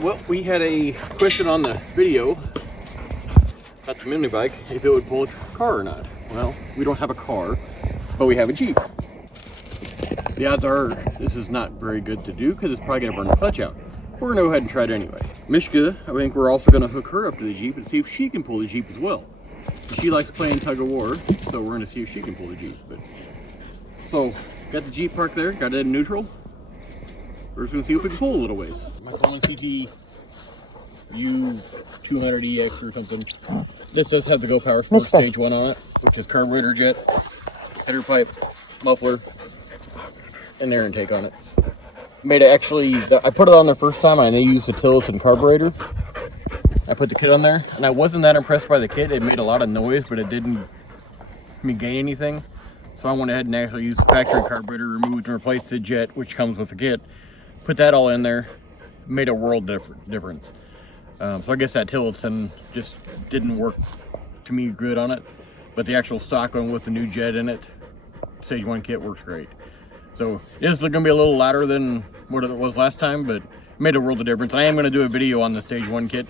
well, we had a question on the video at the mini bike if it would pull a car or not. Well, we don't have a car, but we have a Jeep. The odds are this is not very good to do because it's probably going to burn the clutch out. We're going to go ahead and try it anyway. Mishka, I think we're also going to hook her up to the Jeep and see if she can pull the Jeep as well. She likes playing tug of war, so we're going to see if she can pull the Jeep. So, got the Jeep parked there, got it in neutral. We're just going to see if we can pull a little ways. My Coleman CT200 or something. This does have the Go Power Sports Stage 1 on it, which is carburetor jet, header pipe, muffler, and air intake on it. Made it actually, I put it on there first time and they used the tilts and carburetor. I put the kit on there and I wasn't that impressed by the kit. It made a lot of noise, but it didn't gain anything. So I went ahead and actually used the factory carburetor, removed and replaced the jet, which comes with the kit. Put that all in there, made a world difference. So I guess that Tillotson just didn't work to me good on it, but the actual stock one with the new jet in it, Stage 1 kit, works great. So it is going to be a little louder than what it was last time, but made a world of difference. I am going to do a video on the Stage 1 kit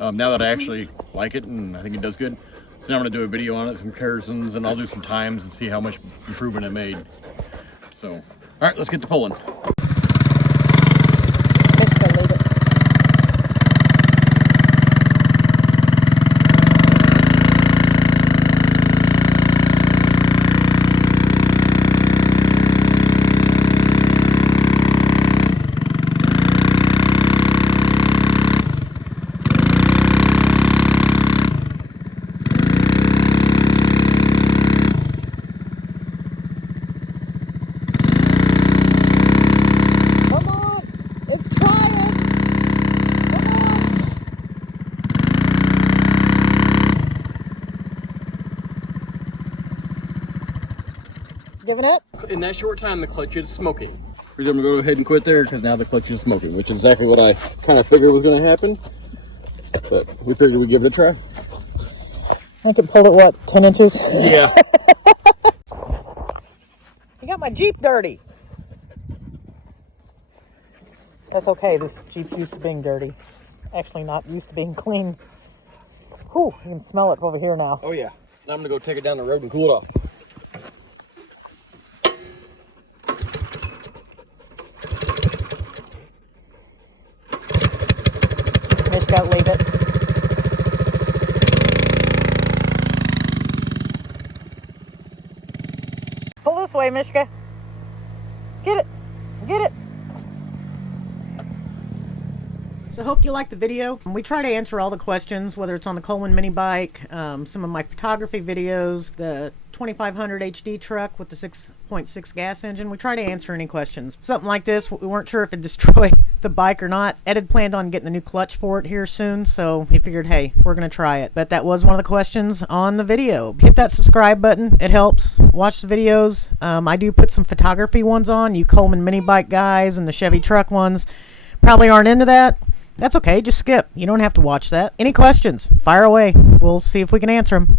now that I actually like it and I think it does good. So now I'm going to do a video on it, some comparisons, and I'll do some times and see how much improvement it made. So, all right, let's get to pulling. Giving up? In that short time, the clutch is smoking. We're going to go ahead and quit there because now the clutch is smoking, which is exactly what I kind of figured was going to happen. But we figured we'd give it a try. I could pull it, what, 10 inches? Yeah. You got my Jeep dirty. That's okay, this Jeep's used to being dirty. It's actually not used to being clean. Whew, you can smell it over here now. Oh yeah. Now I'm going to go take it down the road and cool it off. Just gotta leave it. Pull this way, Mishka. Get it. Get it. So I hope you liked the video. We try to answer all the questions, whether it's on the Coleman Mini Bike, some of my photography videos, the 2500 HD truck with the 6.6 gas engine. We try to answer any questions. Something like this, we weren't sure if it'd destroy the bike or not. Ed had planned on getting a new clutch for it here soon, so he figured, hey, we're going to try it. But that was one of the questions on the video. Hit that subscribe button. It helps. Watch the videos. I do put some photography ones on. You Coleman Mini Bike guys and the Chevy truck ones probably aren't into that. That's okay. Just skip. You don't have to watch that. Any questions? Fire away. We'll see if we can answer them.